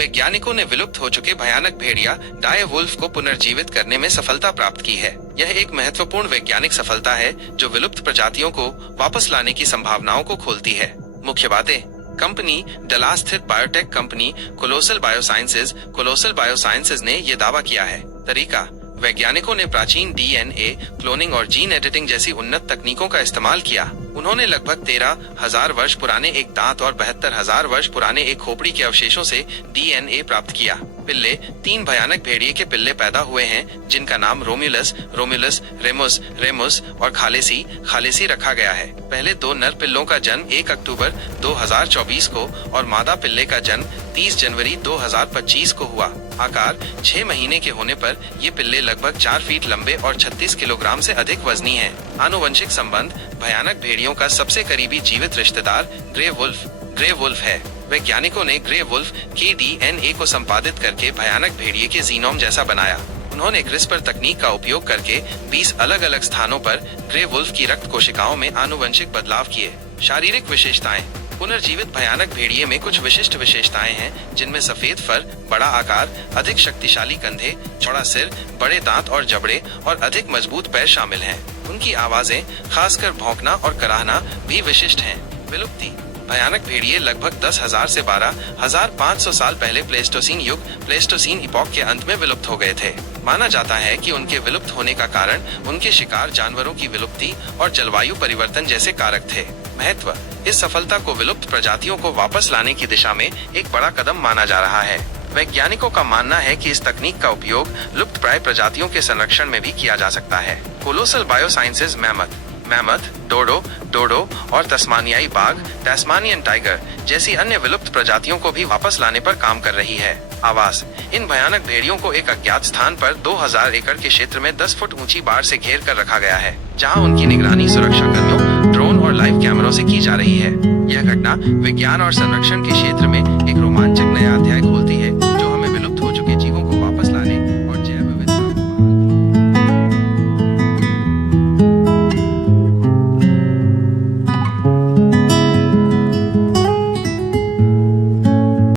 वैज्ञानिकों ने विलुप्त हो चुके भयानक भेड़िया डाय वुल्फ को पुनर्जीवित करने में सफलता प्राप्त की है। यह एक महत्वपूर्ण वैज्ञानिक सफलता है जो विलुप्त प्रजातियों को वापस लाने की संभावनाओं को खोलती है। मुख्य बातें। कंपनी डलास स्थित बायोटेक कंपनी कोलोसल बायोसाइंसेज ने यह दावा किया है। तरीका। वैज्ञानिकों ने प्राचीन डीएनए क्लोनिंग और जीन एडिटिंग जैसी उन्नत तकनीकों का इस्तेमाल किया। उन्होंने लगभग 13,000 वर्ष पुराने एक दांत और 72,000 वर्ष पुराने एक खोपड़ी के अवशेषों से डीएनए प्राप्त किया। पिल्ले। 3 भयानक भेड़िए के पिल्ले पैदा हुए हैं जिनका नाम रोम्युलस, रेमुस और खालेसी रखा गया है। पहले 2 नर पिल्लों का जन्म 1 अक्टूबर 2024 को और मादा पिल्ले का जन्म 30 जनवरी 2025 को हुआ। आकार। 6 महीने के होने पर ये पिल्ले लगभग 4 फीट लंबे और 36 किलोग्राम से अधिक वजनी हैं। आनुवंशिक संबंध। भयानक भेड़ियों का सबसे करीबी जीवित रिश्तेदार ग्रे वुल्फ है। वैज्ञानिकों ने ग्रे वुल्फ के डीएनए को संपादित करके भयानक भेड़िए के जीनोम जैसा बनाया। उन्होंने क्रिस्पर तकनीक का उपयोग करके 20 अलग अलग स्थानों पर ग्रे वुल्फ की रक्त कोशिकाओं में आनुवंशिक बदलाव किए। शारीरिक विशेषताएं। पुनर्जीवित भयानक भेड़िए में कुछ विशिष्ट विशेषताएं हैं जिनमें सफेद फर, बड़ा आकार, अधिक शक्तिशाली कंधे, चौड़ा सिर, बड़े दांत और जबड़े और अधिक मजबूत पैर शामिल हैं। उनकी आवाजें, खासकर भौंकना और कराहना, भी विशिष्ट हैं। विलुप्ति। भयानक भेड़िए लगभग 10,000 से 12,500 साल पहले प्लेस्टोसीन इपॉक के अंत में विलुप्त हो गए थे। माना जाता है कि उनके विलुप्त होने का कारण उनके शिकार जानवरों की विलुप्ति और जलवायु परिवर्तन जैसे कारक थे। महत्व। इस सफलता को विलुप्त प्रजातियों को वापस लाने की दिशा में एक बड़ा कदम माना जा रहा है। वैज्ञानिकों का मानना है कि इस तकनीक का उपयोग लुप्तप्राय प्रजातियों के संरक्षण में भी किया जा सकता है। कोलोसल बायोसाइंसेज मैमथ, डोडो और तस्मानियाई बाघ, टैस्मानियन टाइगर जैसी अन्य विलुप्त प्रजातियों को भी वापस लाने पर काम कर रही है। आवास। इन भयानक भेड़ियों को एक अज्ञात स्थान पर 2000 एकड़ के क्षेत्र में 10 फुट ऊंची बाड़ से घेर कर रखा गया है, जहां उनकी निगरानी सुरक्षा कर्मियों, ड्रोन और लाइव कैमरों से की जा रही है। यह घटना विज्ञान और संरक्षण के क्षेत्र में एक रोमांचक